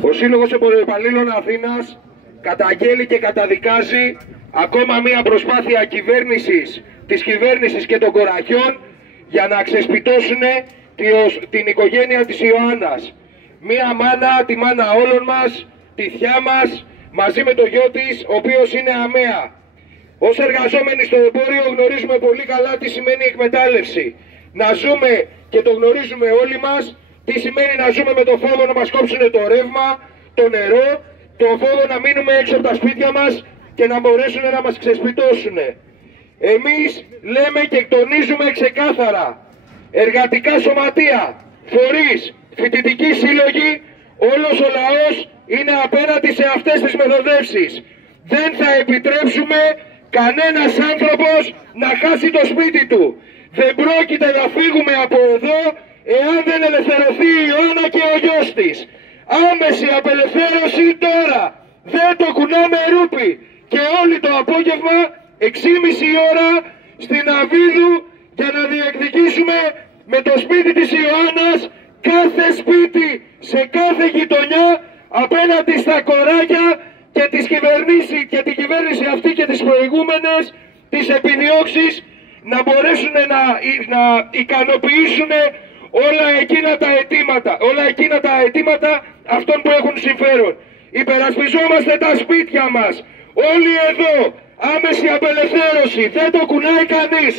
Ο Σύλλογος Εμπορευματικών Αθήνας καταγγέλει και καταδικάζει ακόμα μία προσπάθεια της κυβέρνησης και των κοραχιών για να ξεσπιτώσουν την οικογένεια της Ιωάννας. Μία μάνα, τη μάνα όλων μας, τη θιά μας, μαζί με το γιο της, ο οποίος είναι αμαία. Ως εργαζόμενοι στο εμπόριο γνωρίζουμε πολύ καλά τι σημαίνει εκμετάλλευση. Να ζούμε, και το γνωρίζουμε όλοι μας, τι σημαίνει να ζούμε με το φόβο να μας κόψουν το ρεύμα, το νερό, το φόβο να μείνουμε έξω από τα σπίτια μας και να μπορέσουν να μας ξεσπιτώσουν. Εμείς λέμε και τονίζουμε ξεκάθαρα, εργατικά σωματεία, φορείς, φοιτητικοί σύλλογοι, όλος ο λαός είναι απέναντι σε αυτές τις μεθοδεύσεις. Δεν θα επιτρέψουμε κανένας άνθρωπος να χάσει το σπίτι του. Δεν πρόκειται να φύγουμε από εδώ εάν δεν ελευθερωθεί η Ιωάννα και ο γιος της. Άμεση απελευθέρωση τώρα. Δεν το κουνάμε ρούπι. Και όλοι το απόγευμα 6.30 ώρα στην Αβίδου για να διεκδικήσουμε με το σπίτι της Ιωάννας, κάθε σπίτι σε κάθε γειτονιά, απέναντι στα κοράκια και την κυβέρνηση αυτή και τις προηγούμενες, τις επιδιώξεις να μπορέσουν να ικανοποιήσουν όλα εκείνα τα αιτήματα αυτών που έχουν συμφέρον. Υπερασπιζόμαστε τα σπίτια μας. Όλοι εδώ, άμεση απελευθέρωση, δεν το κουνάει κανείς.